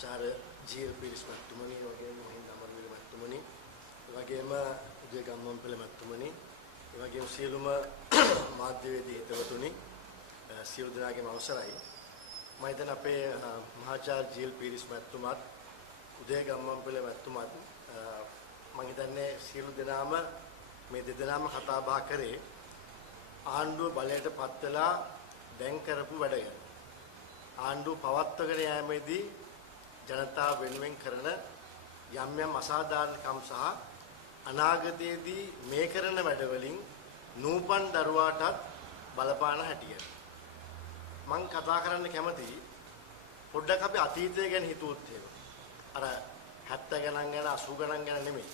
ආචාර්ය ජී.එල්. පීරිස් මහත්මනි වගේම මහින්ද අමරවීර මහත්මනි වගේම උදේ ගම්මන්පිල මහත්මනි වගේම සියලුම මාධ්‍යවේදී හිතවතුනි සියලු දෙනාගේම අවසරයි මම හිතන අපේ මහාචාර්ය ජී.එල්. පීරිස් මහත්මයාත් උදේ ගම්මන්පිල මහත්මයාත් මම හිතන්නේ සියලු දෙනාම මේ දෙදෙනාම කතා බහ කරේ ආණ්ඩුව බලයට පත් වෙලා දැන් කරපු වැඩ ගැන ආණ්ඩුව පවත්වගෙන යෑමේදී ජනතාව වෙනුවෙන් කරන යම් යම් අසාධාරණකම් සහ අනාගතයේදී මේ කරන වැඩවලින් නූපන් දරුවාටත් බලපාන හැටිය මම කතා කරන්න කැමතියි පොඩ්ඩක් අපි අතීතය ගැන හිතුවොත් එහෙම අර 70 ගණන් ගැන 80 ගණන් ගැන නෙමෙයි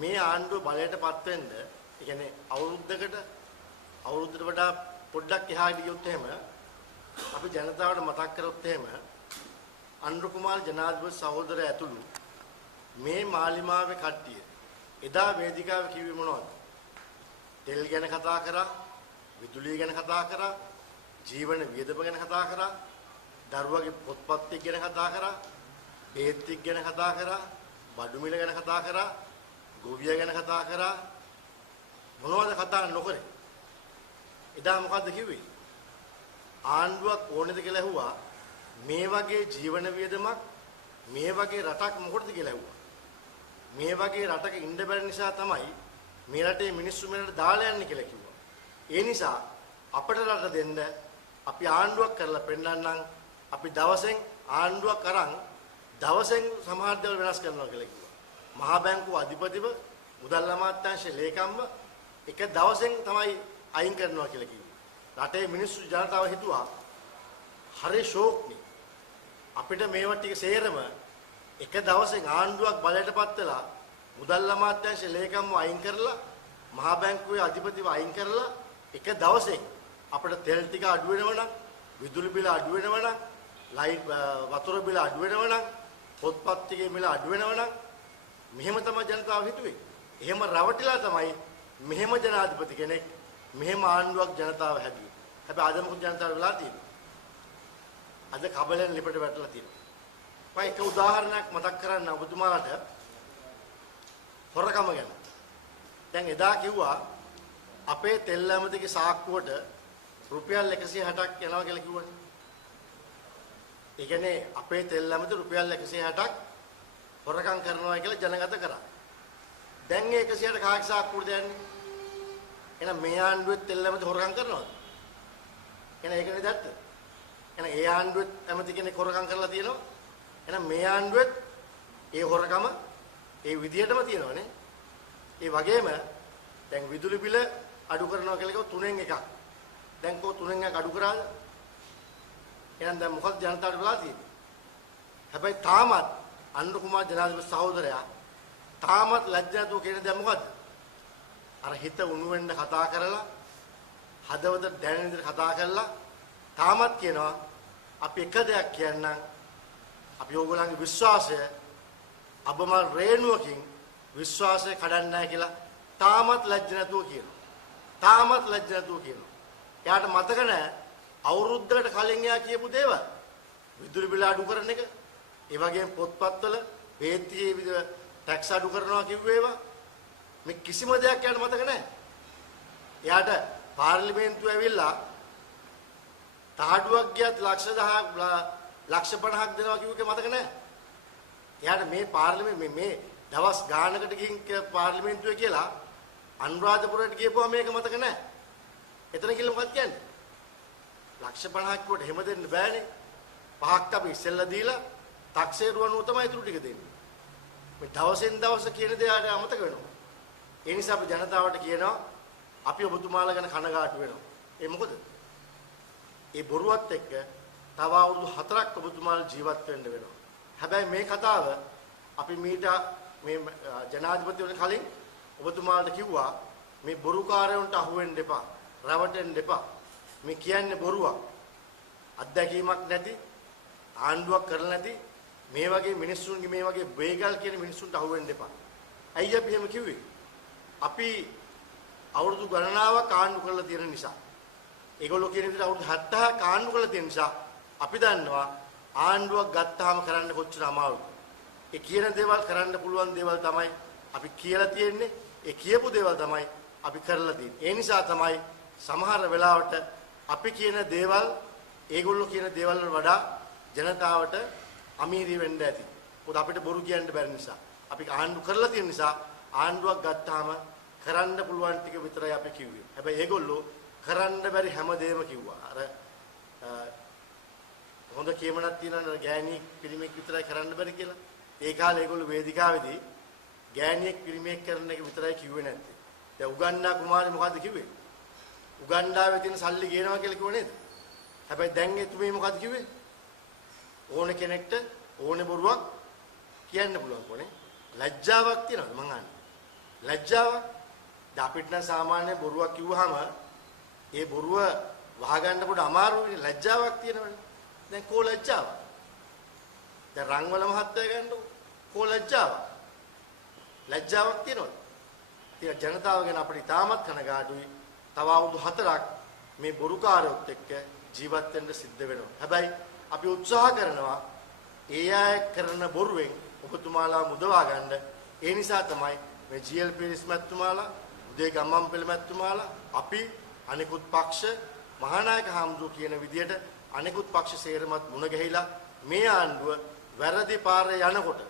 මේ ආණ්ඩුව බලයට පත් වෙන්න ඒ කියන්නේ අවුරුද්දකට වඩා පොඩ්ඩක් එහාට ගියොත් එහෙම අපි ජනතාවට මතක් කරොත් එහෙම අනුර කුමාර ජනාධිපති සහෝදරය ඇතුළු මේ මාලිමාවේ කට්ටිය එදා වේදිකාවේ කිව්වේ මොනවද? තෙල් ගැන කතා කරා, විදුලිය ගැන කතා කරා, ජීවන වියදම ගැන කතා කරා, දරුවගේ පොත්පත් ගැන කතා කරා, බේත් ගැන කතා කරා, බඩු මිල ගැන කතා කරා, ගොවිය ගැන කතා කරා. මොනවද කතා නොකරේ? එදා මොකද්ද කිව්වේ? ආණ්ඩුවක් ඕනේද කියලා ඇහුවා. මේ වගේ ජීවන වියදමක් මේ වගේ රටක් මොකටද කියලා ඇහුවා. මේ වගේ රටක ඉන්න බැරි නිසා තමයි මේ රටේ මිනිස්සු මෙලට දාලා යන්නේ කියලා කිව්වා. ඒ නිසා අපට රට දෙන්න අපි ආණ්ඩුවක් කරලා පෙන්නන්නම් අපි දවසෙන් ආණ්ඩුවක් අරන් දවසෙන් සමහර දේවල් වෙනස් කරනවා කියලා කිව්වා. මහා බැංකුව අධිපතිව මුදල් අමාත්‍යාංශයේ ලේකම්ව එක දවසෙන් තමයි අයින් කරනවා කියලා කිව්වා. රටේ මිනිස්සු ජනතාව හිතුවා හරි ෂෝක්නේ. අපිට මේවා ටික සේරම එක දවසෙන් ආණ්ඩුවක් බලයටපත් වෙලා මුදල් අමාත්‍යාංශයේ ලේකම්ව අයින් කරලා මහා බැංකුවේ අධිපතිව අයින් කරලා එක දවසෙන් අපිට තෙල් ටික අඩු වෙනවනම් විදුලි බිල අඩු වෙනවනම් ලයිට් වතුර බිල අඩු වෙනවනම් පොත්පත් ටිකේ මිල අඩු වෙනවනම් මෙහෙම තමයි ජනතාව හිතුවේ. එහෙම රවටිලා තමයි මෙහෙම ජනාධිපති කෙනෙක් මෙහෙම ආණ්ඩුවක් ජනතාව හැදුවේ. හැබැයි අද මොකද ජනතාව වෙලා තියෙන්නේ? අද කබලෙන් ලිපට වැටලා තියෙනවා. මම එක උදාහරණයක් මතක් කරන්න ඔබතුමාලට හොරකම ගැන. දැන් එදා කිව්වා අපේ තෙල් ඇමතිගේ සාක්කුවට රුපියල් 160ක් යනවා කියලා කිව්වනේ. ඒ කියන්නේ අපේ තෙල් ඇමති රුපියල් 160ක් හොරකම් කරනවා කියලා ජනගත කරා. දැන් මේ 160 කාගේ සාක්කුවටද යන්නේ? එහෙනම් මේ ආණ්ඩුවේ තෙල් ඇමති හොරකම් කරනවද? එහෙනම් ඒක නේද ඇත්ත? එහෙනම් ඒ ආණ්ඩුවේ ඇමති කෙනෙක් හොරකම් කරලා තියෙනවා. එහෙනම් මේ ආණ්ඩුවෙත් ඒ හොරකම ඒ විදියටම තියෙනවනේ. ඒ වගේම දැන් විදුලි බිල අඩු කරනවා කියලා කිව්ව 3න් 1ක්. දැන් කො 3න් 1ක් අඩු කරාද? එහෙනම් දැන් මොකද ජනතාවට වෙලා තියෙන්නේ? හැබැයි තාමත් අනුර කුමාර ජනාධිපති සහෝදරයා තාමත් ලැජ්ජා නැතුව කියන දේ මොකද්ද? අර හිත උණු වෙන්න කතා කරලා හදවත දැනෙන විදිහට කතා කරලා තාමත් කියනවා අපි එක දෙයක් කියන්නම් අපි ඕගොල්ලන්ගේ විශ්වාසය අබමල් රේණුවකින් විශ්වාසය කඩන්නේ නැහැ කියලා තාමත් ලැජ්ජ නැතුව කියනවා. තාමත් ලැජ්ජ නැතුව කියනවා. එයාට මතක නැහැ අවුරුද්දකට කලින් එයා කියපු දේවල්. විදුලි බිල අඩු කරන එක, ඒ වගේම පොත්පත්වල වේත්තියේ ටැක්ස් අඩු කරනවා කිව්ව ඒවා මේ කිසිම දෙයක් එයාට මතක නැහැ. එයාට පාර්ලිමේන්තුව ඇවිල්ලා තහඩුවක් ගියත් ලක්ෂ 10ක් ලක්ෂ 50ක් දෙනවා කිව්වක මතක නැහැ. එයාට මේ පාර්ලිමේන්තුවේ මේ දවස් ගානකට ගිහින් පාර්ලිමේන්තුවේ කියලා අනුරාධපුරයට ගියපුවා මේක මතක නැහැ. එතන කියලා මොකක්ද කියන්නේ? ලක්ෂ 50ක් කොට හැම දෙන්න බෑනේ. පහක් අපි ඉස්සෙල්ලා දීලා ටැක්සේරුව අනුව තමයි ඊටු ටික දෙන්නේ. මේ දවසෙන් දවස කියන දේ ආට අමතක වෙනවා. ඒ නිසා අපි ජනතාවට කියනවා අපි ඔබතුමාලා ගැන කනගාටු වෙනවා. ඒ මොකද? ඒ බොරුවත් එක්ක තව අවුරුදු 4ක් ඔබතුමාලා ජීවත් වෙන්න වෙනවා. හැබැයි මේ කතාව අපි මේ ජනාධිපතිවරණ කලින් ඔබතුමාලට කිව්වා මේ බොරුකාරයන්ට අහු වෙන්න එපා. රවටෙන්න එපා. මේ කියන්නේ බොරුවක්. අත්දැකීමක් නැති ආණ්ඩුවක් කරලා නැති මේ වගේ මිනිස්සුන්ගේ මේ වගේ වේගල් කියන මිනිස්සුන්ට අහු වෙන්න එපා. ඇයි අපි එහෙම කිව්වේ? අපි අවුරුදු ගණනාවක් ආණ්ඩු කරලා තියෙන නිසා. ඒගොල්ලෝ කියන විදිහට අවුරුදු 70ක් ආණ්ඩු කරලා තියෙන නිසා අපි දන්නවා ආණ්ඩුවක් ගත්තාම කරන්න කොච්චර අමාරුද? ඒ කියන දේවල් කරන්න පුළුවන් දේවල් තමයි අපි කියලා තියෙන්නේ. ඒ කියපු දේවල් තමයි අපි කරලා තියෙන්නේ. ඒ නිසා තමයි සමහර වෙලාවට අපි කියන දේවල් ඒගොල්ලෝ කියන දේවල් වලට වඩා ජනතාවට අමීරි වෙන්න ඇති. මොකද අපිට බොරු කියන්න බැරි නිසා. අපි ආණ්ඩු කරලා තියෙන නිසා ආණ්ඩුවක් ගත්තාම කරන්න පුළුවන් ටික විතරයි අපි කිව්වේ. හැබැයි ඒගොල්ලෝ කරන්න බැරි හැමදේම කිව්වා. අර හොඳ කියමනක් තියෙනවා ගෑණි පිරිමෙක් විතරයි කරන්න බැරි කියලා. ඒ කාලේ ඒගොල්ලෝ වේදිකාවේදී ගෑණියෙක් පිරිමෙක් කරන එක විතරයි කිව්වේ නැත්තේ. දැන් උගන්ඩා කුමාරි මොකද්ද කිව්වේ? උගන්ඩාවේ තියෙන සල්ලි ගේනවා කියලා කිව්ව නේද? හැබැයි දැන් එතුමී මොකද්ද කිව්වේ? ඕන කෙනෙක්ට ඕනේ බොරුවක් කියන්න පුළුවන් කොනේ. ලැජ්ජාවක් තියනවද මං අහන්නේ? ලැජ්ජාවක්. දැන් අපිට නම් සාමාන්‍ය බොරුවක් කිව්වහම ඒ බොරුව වහගන්න කොට අමාරුයි. ලැජ්ජාවක් තියෙනවනේ. දැන් කෝ ලැජ්ජාවක්? දැන් රංගවල මහත්තයා ගන්නකො කෝ ලැජ්ජාවක්? ලැජ්ජාවක් තියෙනවද? ඉතින් ජනතාව ගැන අපිට තාමත් කනගාටුයි. තව අවුරුදු 4ක් මේ බොරුකාරයොත් එක්ක ජීවත් වෙන්න සිද්ධ වෙනවා. හැබැයි අපි උත්සාහ කරනවා ඒ අය කරන බොරුවෙන් ඔබතුමාලා මුදවා ගන්න. ඒ නිසා තමයි මේ ජී.එල්. පීරිස් මැතිතුමාලා, උදේ ගම්මන්පිල මැතිතුමාලා, අපි අනිකුත් පක්ෂ මහානායක හාමුදුරුවෝ කියන විදියට අනිකුත් පක්ෂ සේරමත් මුණ ගැහිලා මේ ආණ්ඩුව වැරදි පාරේ යනකොට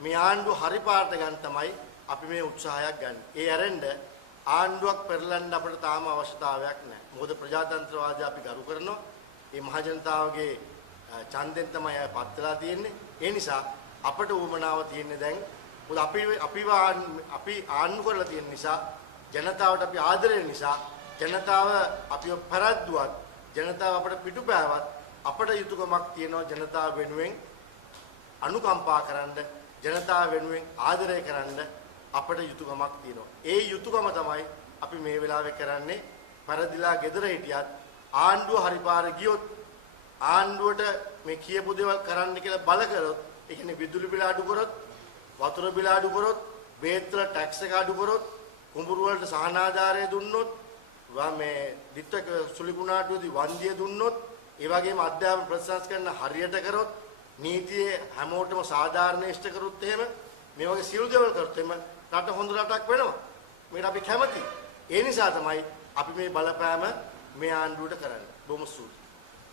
මේ ආණ්ඩුව හරි පාරට ගන්න තමයි අපි මේ උත්සාහයක් ගන්න. ඒ ඇරෙන්න ආණ්ඩුවක් පෙරලන්න අපිට තාම අවශ්‍යතාවයක් නැහැ. මොකද ප්‍රජාතන්ත්‍රවාදය අපි ගරු කරනවා. මේ මහ ජනතාවගේ ඡන්දෙන් තමයි අය පත් වෙලා තියෙන්නේ. ඒ නිසා අපට උවමනාව තියෙන්නේ දැන් මොකද අපි ආණ්ඩු කරලා තියෙන නිසා ජනතාවට අපි ආදරේ නිසා ජනතාව අපිව පරද්දුවත් ජනතාව අපට පිටුපෑවත් අපට යුතුයකමක් තියෙනවා ජනතාව වෙනුවෙන් අනුකම්පා කරන්න ජනතාව වෙනුවෙන් ආදරය කරන්න අපට යුතුයකමක් තියෙනවා. ඒ යුතුයකම තමයි අපි මේ වෙලාවේ කරන්නේ. පරදිලා gedara හිටියත් ආණ්ඩුව හරි පාරේ ගියොත් ආණ්ඩුවට මේ කියපු දේවල් කරන්න කියලා බල කරොත් ඒ කියන්නේ විදුලි බිල අඩු කරොත් වතුර බිල අඩු කරොත් බේත් වල ටැක්ස් එක අඩු කරොත් කුඹුරු වලට සහනාධාරය දුන්නොත් මේ දිත්ත සුලිකුණාටුවේදී වන්දිය දුන්නොත් ඒ වගේම අධ්‍යාපන ප්‍රතිසංස්කරණ හරියට කරොත් නීතියේ හැමෝටම සාධාරණීෂ්ඨ කරොත් එහෙම මේ වගේ සියලු දේවල් කරොත් එහෙම රට හොඳ රටක් වෙනවා. මේකට අපි කැමතියි. ඒ නිසා තමයි අපි මේ බලපෑම මේ ආණ්ඩුවට කරන්නේ. බොහොම සූත්‍රය